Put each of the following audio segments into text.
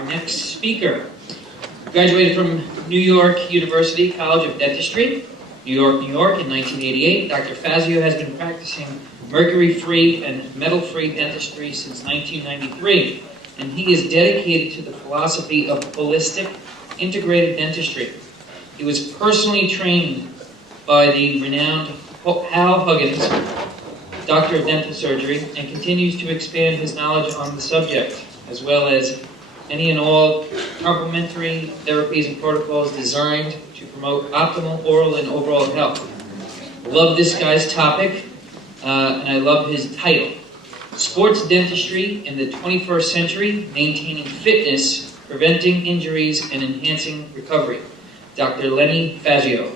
our next speaker. Graduated from New York University College of Dentistry, New York, New York in 1988. Dr. Fazio has been practicing mercury-free and metal-free dentistry since 1993, and he is dedicated to the philosophy of holistic, integrated dentistry. He was personally trained by the renowned Hal Huggins, Doctor of Dental Surgery, and continues to expand his knowledge on the subject, as well as any and all complementary therapies and protocols designed to promote optimal oral and overall health. I love this guy's topic, and I love his title. Sports Dentistry in the 21st Century, Maintaining Fitness, Preventing Injuries, and Enhancing Recovery. Dr. Lenny Fazio.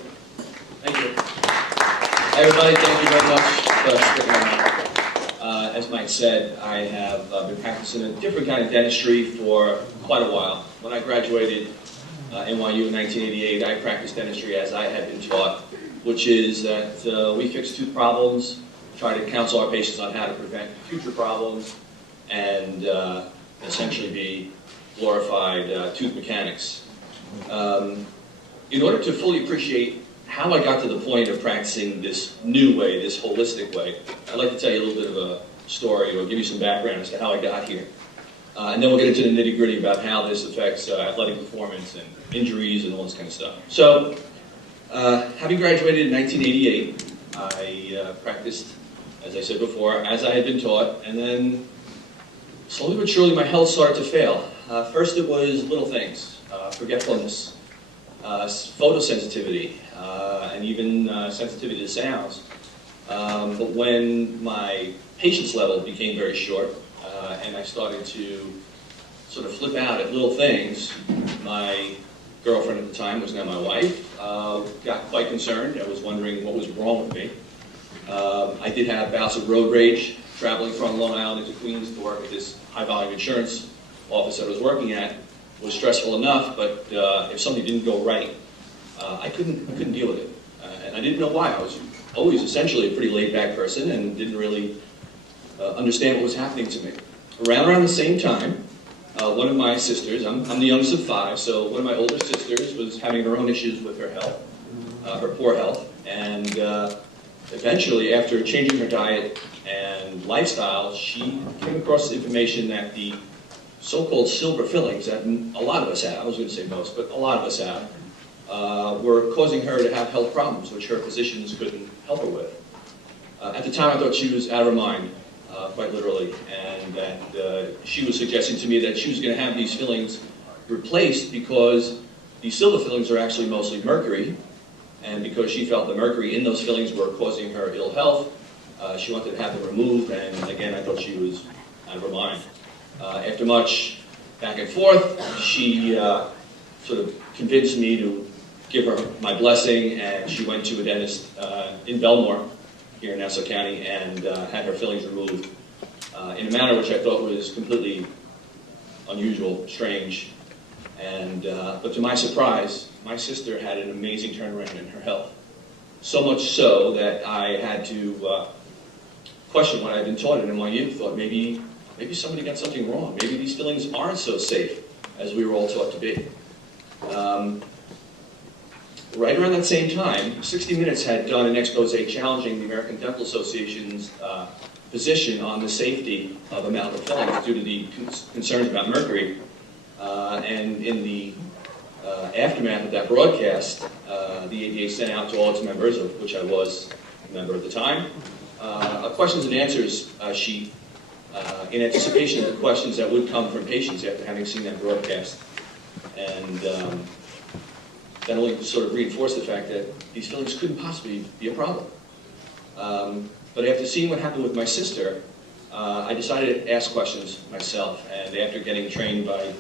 Thank you. Hi everybody, thank you very much for sticking around. As Mike said, I have been practicing a different kind of dentistry for quite a while. When I graduated NYU in 1988, I practiced dentistry as I had been taught, which is that we fix tooth problems, try to counsel our patients on how to prevent future problems, and essentially be glorified tooth mechanics. In order to fully appreciate how I got to the point of practicing this new way, this holistic way, I'd like to tell you a little bit of a story or give you some background as to how I got here. And then we'll get into the nitty-gritty about how this affects athletic performance and injuries and all this kind of stuff. So, having graduated in 1988, I practiced, as I said before, as I had been taught, and then slowly but surely my health started to fail. First it was little things, forgetfulness, photosensitivity, and even sensitivity to sounds. But when my patience level became very short, and I started to sort of flip out at little things, my girlfriend at the time, was now my wife, got quite concerned. I was wondering what was wrong with me. I did have bouts of road rage, traveling from Long Island into Queens to work at this high-volume insurance office that I was working at. Was stressful enough, but if something didn't go right, I couldn't deal with it. And I didn't know why. I was always essentially a pretty laid-back person and didn't really understand what was happening to me. Around the same time, one of my sisters, I'm the youngest of 5, so one of my older sisters was having her own issues with her health, her poor health, and eventually, after changing her diet and lifestyle, she came across information that the so-called silver fillings that a lot of us have, I was going to say most, but a lot of us have, were causing her to have health problems, which her physicians couldn't help her with. At the time, I thought she was out of her mind, quite literally, and that she was suggesting to me that she was going to have these fillings replaced because these silver fillings are actually mostly mercury, and because she felt the mercury in those fillings were causing her ill health, she wanted to have them removed, and again, I thought she was out of her mind. After much back and forth, she sort of convinced me to give her my blessing, and she went to a dentist in Belmore, here in Nassau County, and had her fillings removed in a manner which I thought was completely unusual, strange, and but to my surprise, my sister had an amazing turnaround in her health. So much so that I had to question what I had been taught at NYU. Thought maybe somebody got something wrong. Maybe these fillings aren't so safe as we were all taught to be. Right around that same time, 60 Minutes had done an expose challenging the American Dental Association's position on the safety of amalgam fillings due to the concerns about mercury. And in the aftermath of that broadcast, the ADA sent out to all its members, of which I was a member at the time, a questions and answers sheet in anticipation of the questions that would come from patients after having seen that broadcast. And that only sort of reinforced the fact that these fillings couldn't possibly be a problem. But after seeing what happened with my sister, I decided to ask questions myself. And after getting trained by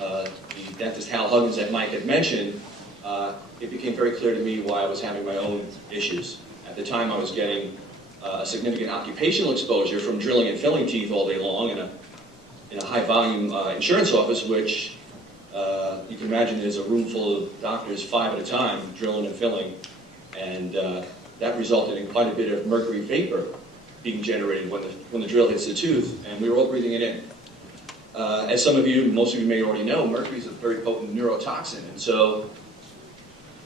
the dentist Hal Huggins that Mike had mentioned, it became very clear to me why I was having my own issues. At the time, I was getting a significant occupational exposure from drilling and filling teeth all day long in a high-volume insurance office, which you can imagine is a room full of doctors, 5 at a time, drilling and filling, and that resulted in quite a bit of mercury vapor being generated when the drill hits the tooth, and we were all breathing it in. As some of you, most of you may already know, mercury is a very potent neurotoxin, and so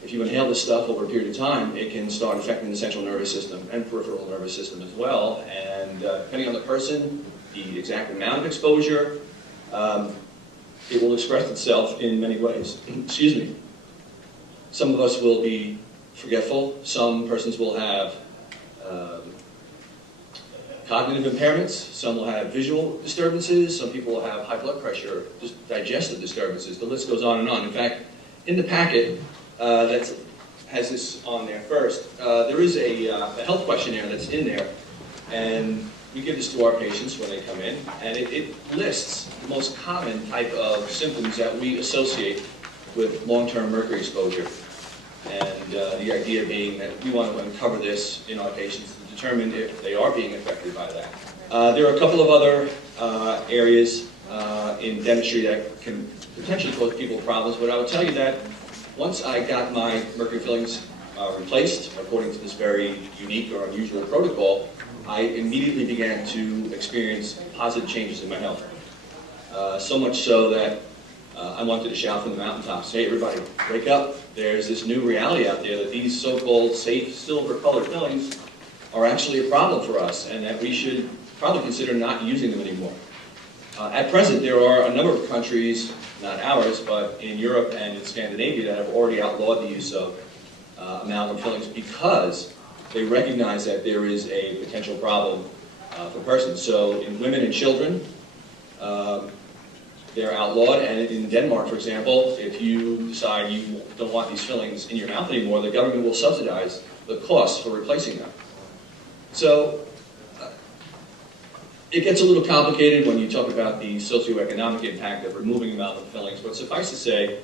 if you inhale this stuff over a period of time, it can start affecting the central nervous system and peripheral nervous system as well. And depending on the person, the exact amount of exposure, it will express itself in many ways. Excuse me. Some of us will be forgetful. Some persons will have cognitive impairments. Some will have visual disturbances. Some people will have high blood pressure, just digestive disturbances. The list goes on and on. In fact, in the packet that has this on there first, there is a health questionnaire that's in there, and we give this to our patients when they come in, and it lists the most common type of symptoms that we associate with long-term mercury exposure. And the idea being that we want to uncover this in our patients to determine if they are being affected by that. There are a couple of other areas in dentistry that can potentially cause people problems, but I will tell you that once I got my mercury fillings replaced, according to this very unique or unusual protocol, I immediately began to experience positive changes in my health. So much so that I wanted to shout from the mountaintops, hey everybody, wake up. There's this new reality out there that these so-called safe silver-colored fillings are actually a problem for us, and that we should probably consider not using them anymore. At present, there are a number of countries, not ours, but in Europe and in Scandinavia that have already outlawed the use of amalgam fillings because they recognize that there is a potential problem for persons. So in women and children, they're outlawed, and in Denmark, for example, if you decide you don't want these fillings in your mouth anymore, the government will subsidize the cost for replacing them. So it gets a little complicated when you talk about the socioeconomic impact of removing amalgam fillings, but suffice to say,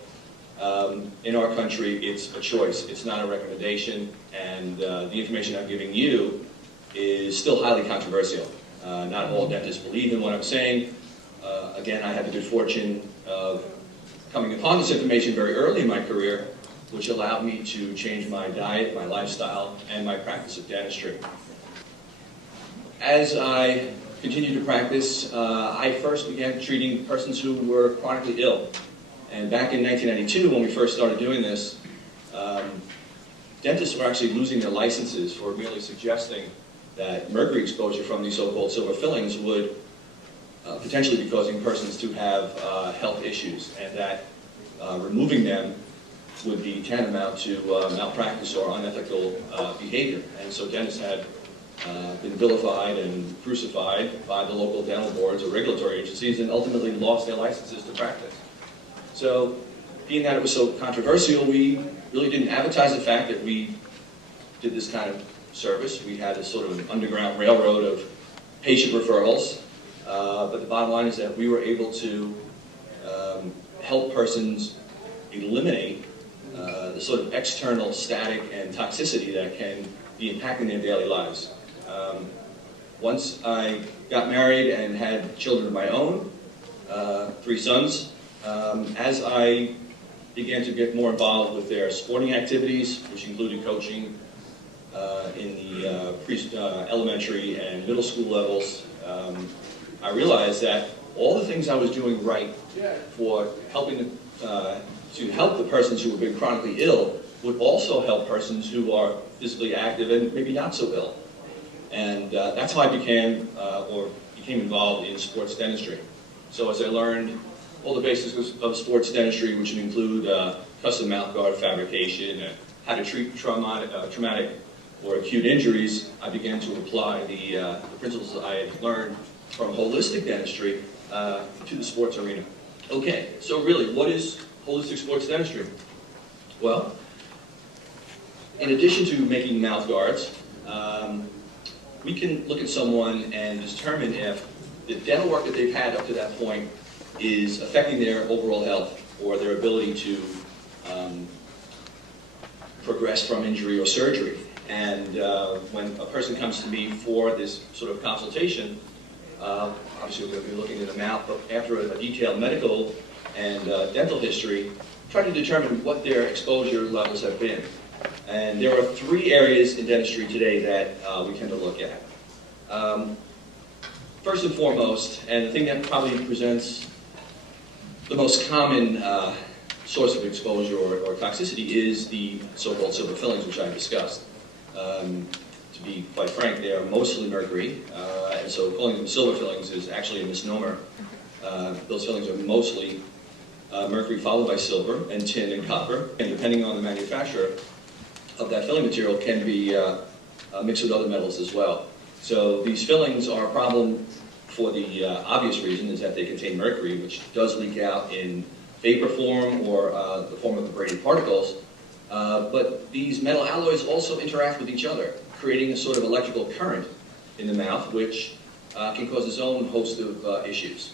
in our country, it's a choice. It's not a recommendation, and the information I'm giving you is still highly controversial. Not all dentists believe in what I'm saying. Again, I had the good fortune of coming upon this information very early in my career, which allowed me to change my diet, my lifestyle, and my practice of dentistry. As I continued to practice, I first began treating persons who were chronically ill. And back in 1992, when we first started doing this, dentists were actually losing their licenses for merely suggesting that mercury exposure from these so-called silver fillings would potentially be causing persons to have health issues, and that removing them would be tantamount to malpractice or unethical behavior. And so dentists had been vilified and crucified by the local dental boards or regulatory agencies and ultimately lost their licenses to practice. So being that it was so controversial, we really didn't advertise the fact that we did this kind of service. We had a sort of an underground railroad of patient referrals. But the bottom line is that we were able to help persons eliminate the sort of external static and toxicity that can be impacting their daily lives. Once I got married and had children of my own, 3 sons, as I began to get more involved with their sporting activities, which included coaching in the elementary and middle school levels, I realized that all the things I was doing right for helping to help the persons who have been chronically ill would also help persons who are physically active and maybe not so ill. And that's how I became involved in sports dentistry. So as I learned all the basics of sports dentistry, which would include custom mouthguard fabrication, and how to treat traumatic or acute injuries, I began to apply the principles that I had learned from holistic dentistry to the sports arena. Okay, so really, what is holistic sports dentistry? Well, in addition to making mouth guards, we can look at someone and determine if the dental work that they've had up to that point is affecting their overall health or their ability to progress from injury or surgery. And when a person comes to me for this sort of consultation, obviously we're going to be looking at the mouth, but after a detailed medical and dental history, try to determine what their exposure levels have been. And there are 3 areas in dentistry today that we tend to look at. First and foremost, and the thing that probably presents The most common source of exposure or toxicity is the so-called silver fillings, which I discussed. To be quite frank, they are mostly mercury, and so calling them silver fillings is actually a misnomer. Those fillings are mostly mercury followed by silver and tin and copper, and depending on the manufacturer of that filling material can be mixed with other metals as well. So these fillings are a problem for the obvious reason is that they contain mercury, which does leak out in vapor form or the form of abraded particles. But these metal alloys also interact with each other, creating a sort of electrical current in the mouth, which can cause its own host of issues.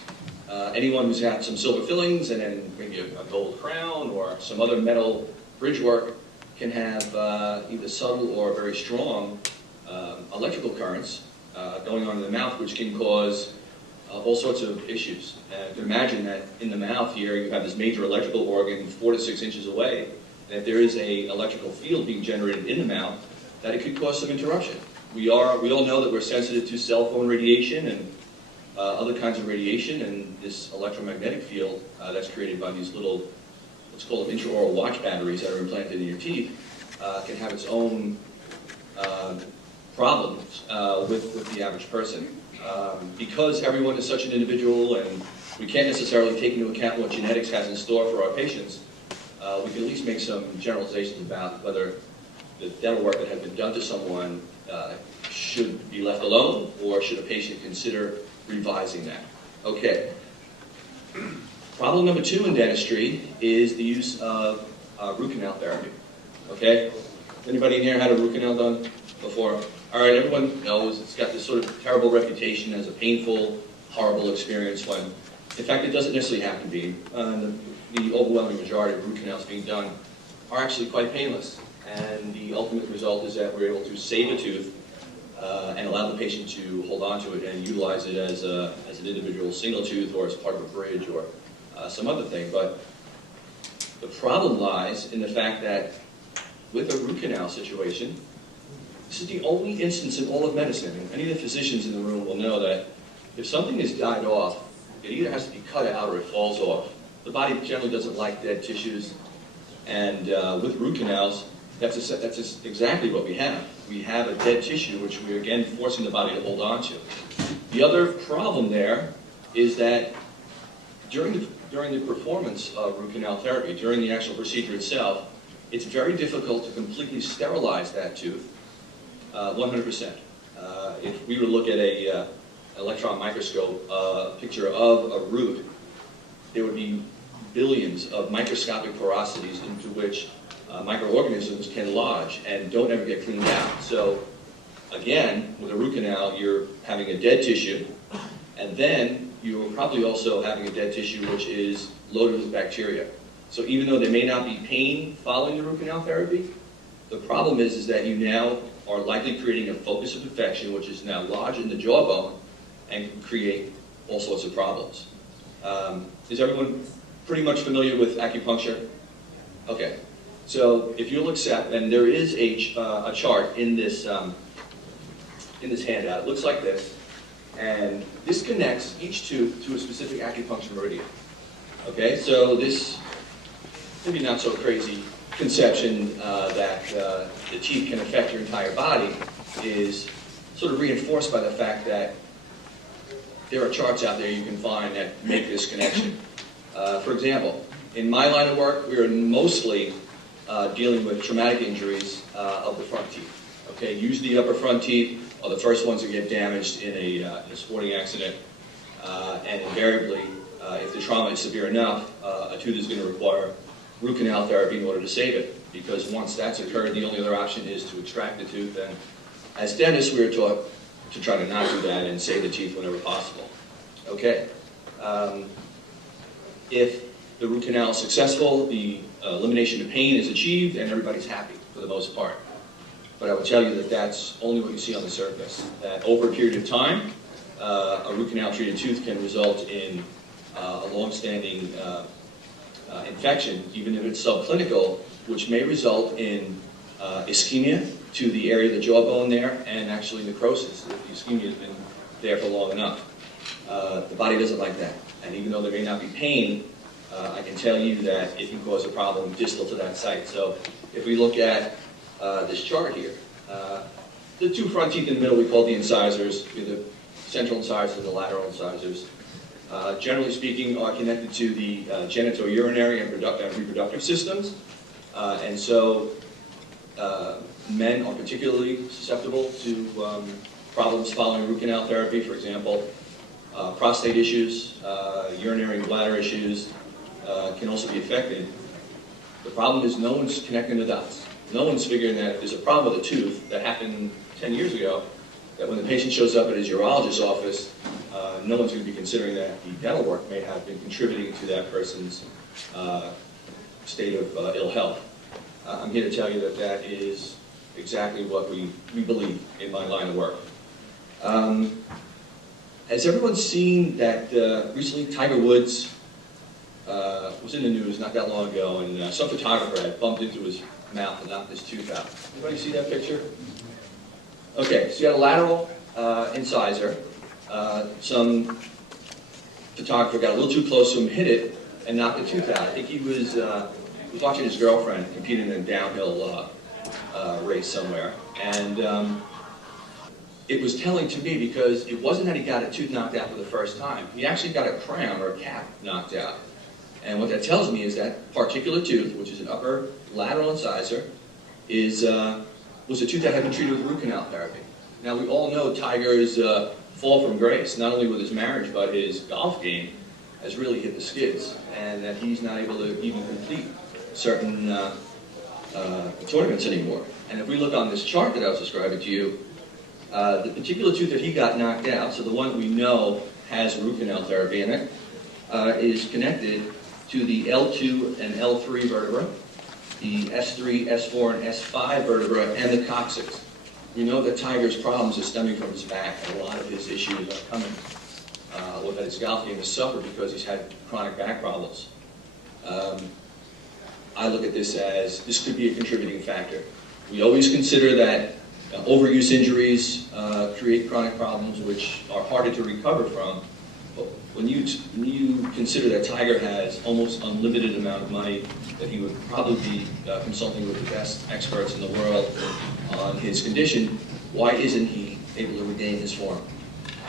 Anyone who's had some silver fillings and then maybe a gold crown or some other metal bridge work can have either subtle or very strong electrical currents going on in the mouth, which can cause all sorts of issues. You can imagine that in the mouth here, you have this major electrical organ 4 to 6 inches away, and if there is an electrical field being generated in the mouth, that it could cause some interruption. We all know that we're sensitive to cell phone radiation and other kinds of radiation, and this electromagnetic field that's created by these little, let's call it intraoral watch batteries that are implanted in your teeth, can have its own problems with the average person. Because everyone is such an individual and we can't necessarily take into account what genetics has in store for our patients, we can at least make some generalizations about whether the dental work that has been done to someone should be left alone or should a patient consider revising that. Okay. Problem number 2 in dentistry is the use of root canal therapy. Okay? Anybody in here had a root canal done before? All right, everyone knows it's got this sort of terrible reputation as a painful, horrible experience when, in fact, it doesn't necessarily have to be. The overwhelming majority of root canals being done are actually quite painless. And the ultimate result is that we're able to save a tooth and allow the patient to hold on to it and utilize it as an individual single tooth or as part of a bridge or some other thing. But the problem lies in the fact that with a root canal situation, this is the only instance in all of medicine, and any of the physicians in the room will know that if something is died off, it either has to be cut out or it falls off. The body generally doesn't like dead tissues, and with root canals, that's exactly what we have. We have a dead tissue, which we're again forcing the body to hold on to. The other problem there is that during the performance of root canal therapy, during the actual procedure itself, it's very difficult to completely sterilize that tooth 100%. If we were to look at an electron microscope picture of a root, there would be billions of microscopic porosities into which microorganisms can lodge and don't ever get cleaned out. So again, with a root canal, you're having a dead tissue, and then you're probably also having a dead tissue which is loaded with bacteria. So even though there may not be pain following the root canal therapy, the problem is that you now are likely creating a focus of infection which is now lodged in the jawbone and can create all sorts of problems. Is everyone pretty much familiar with acupuncture? Okay. So if you'll accept, and there is a chart in this handout. It looks like this, and this connects each tooth to a specific acupuncture meridian. Okay, so this maybe not so crazy conception that the teeth can affect your entire body is sort of reinforced by the fact that there are charts out there you can find that make this connection. For example, in my line of work, we are mostly dealing with traumatic injuries of the front teeth. Okay, usually the upper front teeth are the first ones that get damaged in a sporting accident, and invariably, if the trauma is severe enough, a tooth is going to require root canal therapy in order to save it, because once that's occurred, the only other option is to extract the tooth, and as dentists, we are taught to try to not do that and save the teeth whenever possible. Okay. If the root canal is successful, the elimination of pain is achieved, and everybody's happy for the most part. But I would tell you that that's only what you see on the surface. That over a period of time, a root canal treated tooth can result in a long-standing infection, even if it's subclinical, which may result in ischemia to the area of the jawbone there, and actually necrosis if the ischemia has been there for long enough. The body doesn't like that. And even though there may not be pain, I can tell you that it can cause a problem distal to that site. So if we look at this chart here, the two front teeth in the middle we call the incisors, the central incisors and the lateral incisors. Generally speaking, are connected to the genitourinary and reproductive systems. And so men are particularly susceptible to problems following root canal therapy, for example. Prostate issues, urinary and bladder issues can also be affected. The problem is no one's connecting the dots. No one's figuring that if there's a problem with a tooth that happened 10 years ago, that when the patient shows up at his urologist's office, no one's going to be considering that the dental work may have been contributing to that person's state of ill health. I'm here to tell you that that is exactly what we believe in my line of work. Has everyone seen that recently Tiger Woods was in the news not that long ago, and some photographer had bumped into his mouth and knocked his tooth out? Anybody see that picture? Okay, so you had a lateral incisor. Some photographer got a little too close to him, hit it, and knocked the tooth out. I think he was watching his girlfriend competing in a downhill race somewhere. And it was telling to me because it wasn't that he got a tooth knocked out for the first time. He actually got a crown or a cap knocked out. And what that tells me is that particular tooth, which is an upper lateral incisor, was a tooth that had been treated with root canal therapy. Now, we all know Tiger's fall from grace, not only with his marriage, but his golf game has really hit the skids, and that he's not able to even complete certain tournaments anymore. And if we look on this chart that I was describing to you, the particular tooth that he got knocked out, so the one we know has root canal therapy in it, is connected to the L2 and L3 vertebra, the S3, S4, and S5 vertebra, and the coccyx. We know that Tiger's problems are stemming from his back, and a lot of his issues are coming with his golf game has suffered because he's had chronic back problems. I look at this as this could be a contributing factor. We always consider that overuse injuries create chronic problems which are harder to recover from. But when you consider that Tiger has almost unlimited amount of money, that he would probably be consulting with the best experts in the world on his condition, why isn't he able to regain his form?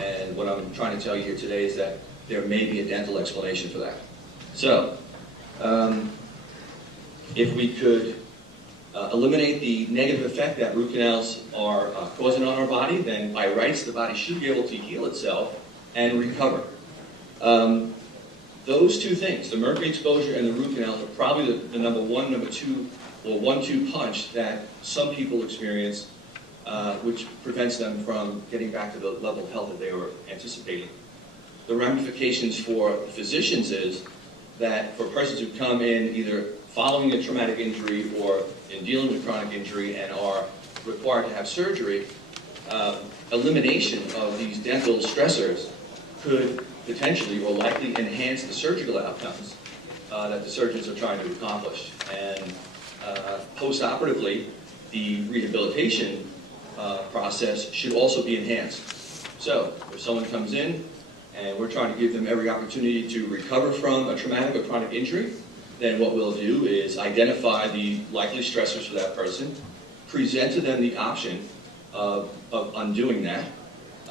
And what I'm trying to tell you here today is that there may be a dental explanation for that. So, if we could eliminate the negative effect that root canals are causing on our body, then by rights the body should be able to heal itself and recover. Those two things, the mercury exposure and the root canals, are probably the number one, number two, or 1-2 punch that some people experience, which prevents them from getting back to the level of health that they were anticipating. The ramifications for physicians is that for persons who come in either following a traumatic injury or in dealing with chronic injury and are required to have surgery, elimination of these dental stressors could potentially or likely enhance the surgical outcomes that the surgeons are trying to accomplish. And post-operatively, the rehabilitation process should also be enhanced. So if someone comes in and we're trying to give them every opportunity to recover from a traumatic or chronic injury, then what we'll do is identify the likely stressors for that person, present to them the option of undoing that,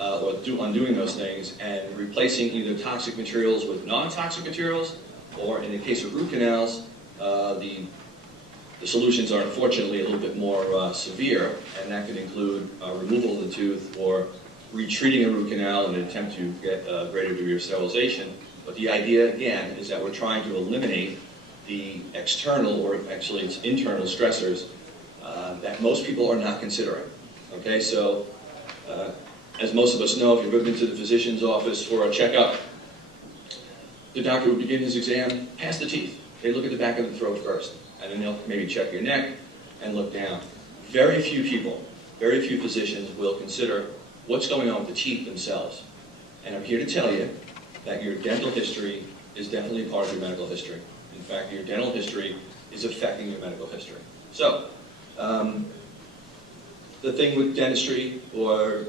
or undoing those things, and replacing either toxic materials with non-toxic materials, or in the case of root canals, the solutions are unfortunately a little bit more severe, and that could include removal of the tooth or retreating a root canal in an attempt to get a greater degree of sterilization. But the idea, again, is that we're trying to eliminate the external, or actually it's internal stressors that most people are not considering. Okay, so as most of us know, if you've ever been to the physician's office for a checkup, the doctor would begin his exam past the teeth. They look at the back of the throat first, and then they'll maybe check your neck and look down. Very few people, very few physicians will consider what's going on with the teeth themselves. And I'm here to tell you that your dental history is definitely part of your medical history. In fact, your dental history is affecting your medical history. So, the thing with dentistry, or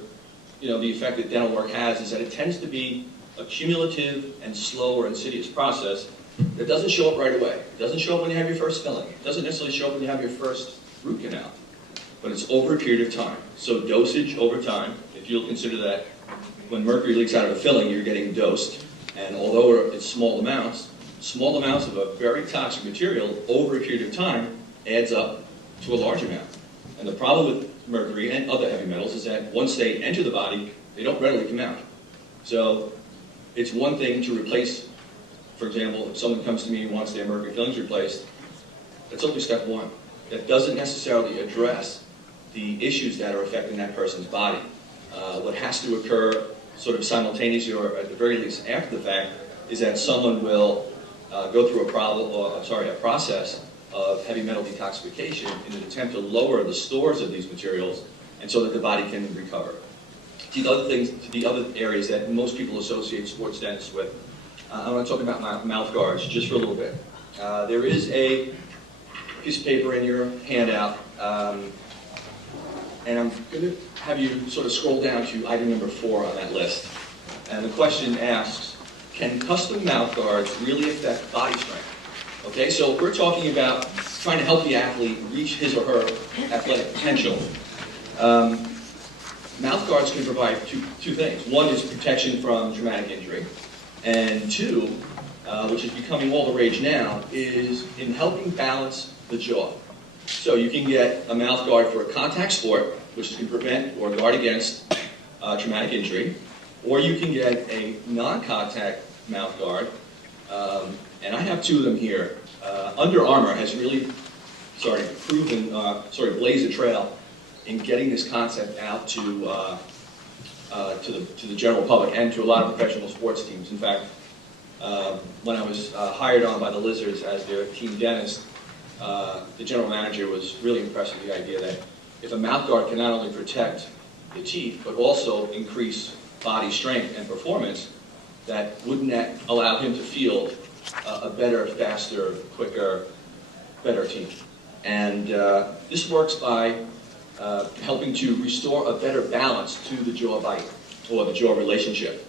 the effect that dental work has, is that it tends to be a cumulative and slow or insidious process That doesn't show up right away. It doesn't show up when you have your first filling. It doesn't necessarily show up when you have your first root canal. But it's over a period of time. So dosage over time, if you'll consider that when mercury leaks out of a filling, you're getting dosed. And although it's small amounts of a very toxic material over a period of time adds up to a large amount. And the problem with mercury and other heavy metals is that once they enter the body, they don't readily come out. So it's one thing to replace, for example, if someone comes to me and wants their mercury fillings replaced, that's only step one. That doesn't necessarily address the issues that are affecting that person's body. What has to occur sort of simultaneously, or at the very least after the fact, is that someone will go through a process of heavy metal detoxification in an attempt to lower the stores of these materials, and so that the body can recover. To the other areas that most people associate sports dentists with, I want to talk about mouth guards just for a little bit. There is a piece of paper in your handout, and I'm going to have you sort of scroll down to item number 4 on that list. And the question asks, can custom mouth guards really affect body strength? Okay, so we're talking about trying to help the athlete reach his or her athletic potential. Mouth guards can provide two things. One is protection from traumatic injury, and two, which is becoming all the rage now, is in helping balance the jaw. So you can get a mouth guard for a contact sport, which can prevent or guard against traumatic injury, or you can get a non-contact mouth guard, and I have 2 of them here. Under Armour has really blazed a trail in getting this concept out to the general public and to a lot of professional sports teams. In fact, when I was hired on by the Lizards as their team dentist, the general manager was really impressed with the idea that if a mouth guard can not only protect the teeth, but also increase body strength and performance, wouldn't that allow him to field a better, faster, quicker, better teeth. And this works by helping to restore a better balance to the jaw bite, or the jaw relationship.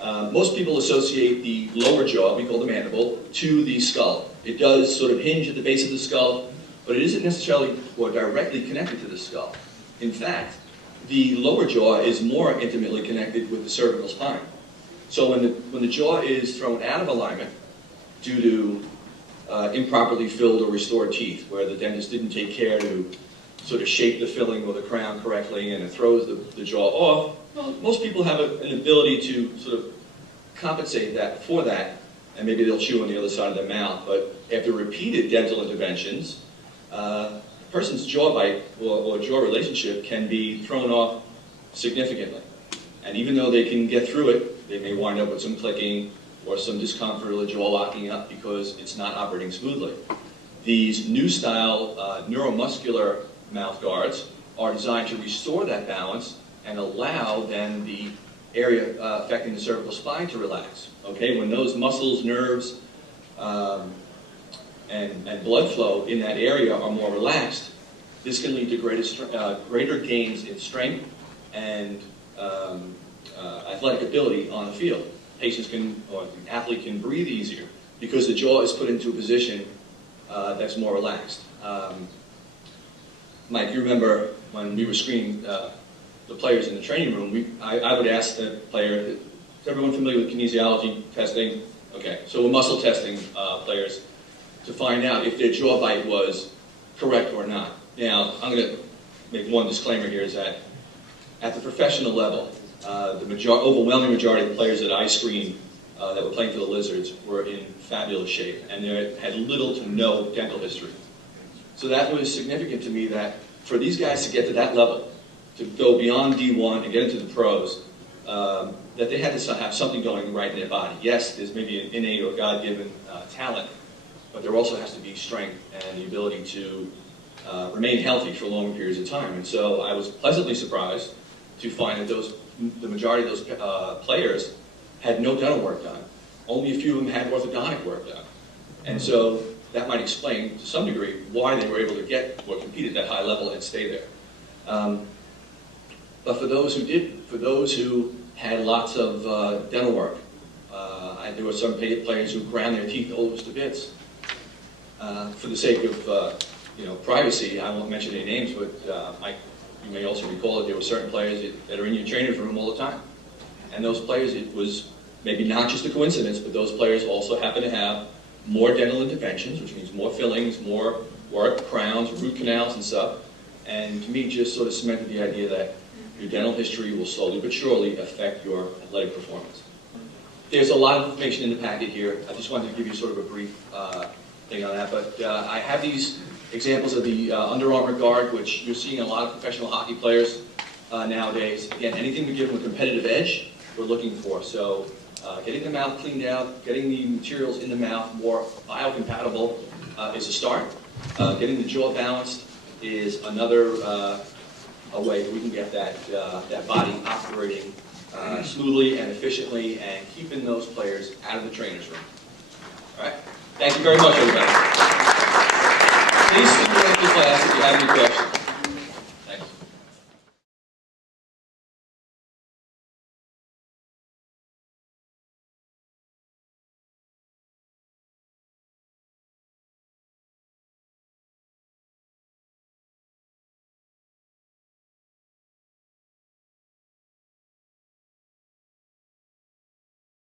Most people associate the lower jaw, we call the mandible, to the skull. It does sort of hinge at the base of the skull, but it isn't necessarily or directly connected to the skull. In fact, the lower jaw is more intimately connected with the cervical spine. So when the jaw is thrown out of alignment due to improperly filled or restored teeth, where the dentist didn't take care to sort of shape the filling or the crown correctly, and it throws the jaw off, well, most people have an ability to sort of compensate for that, and maybe they'll chew on the other side of their mouth. But after repeated dental interventions, a person's jaw bite or jaw relationship can be thrown off significantly. And even though they can get through it, they may wind up with some clicking or some discomfort or the jaw locking up because it's not operating smoothly. These new style neuromuscular mouth guards are designed to restore that balance and allow then the area affecting the cervical spine to relax. Okay, when those muscles, nerves, and blood flow in that area are more relaxed, this can lead to greater gains in strength and athletic ability on the field. Patients or the athlete can breathe easier because the jaw is put into a position that's more relaxed. Mike, you remember when we were screening the players in the training room, I would ask the player, is everyone familiar with kinesiology testing? Okay, so we're muscle testing players to find out if their jaw bite was correct or not. Now, I'm going to make one disclaimer here, is that at the professional level, the overwhelming majority of the players that I screened that were playing for the Lizards were in fabulous shape, and they had little to no dental history. So that was significant to me, that for these guys to get to that level, to go beyond D1 and get into the pros, that they had to have something going right in their body. Yes, there's maybe an innate or God-given talent, but there also has to be strength and the ability to remain healthy for longer periods of time. And so I was pleasantly surprised to find that the majority of those players had no dental work done. Only a few of them had orthodontic work done. And so that might explain, to some degree, why they were able to get or compete at that high level and stay there. But for those who had lots of dental work, There were some players who ground their teeth almost to bits. For the sake of privacy, I won't mention any names, but you may also recall that there were certain players that are in your training room all the time. And those players, it was maybe not just a coincidence, but those players also happen to have more dental interventions, which means more fillings, more work, crowns, root canals and stuff. And to me, just sort of cemented the idea that your dental history will slowly but surely affect your athletic performance. There's a lot of information in the packet here. I just wanted to give you sort of a brief thing on that. But I have these examples of the Under Armour guard, which you're seeing a lot of professional hockey players nowadays. Again, anything to give them a competitive edge, we're looking for. So getting the mouth cleaned out, getting the materials in the mouth more biocompatible is a start. Getting the jaw balanced is another a way that we can get that body operating smoothly and efficiently and keeping those players out of the trainer's room. All right? Thank you very much, everybody. Please see the class if you have any questions.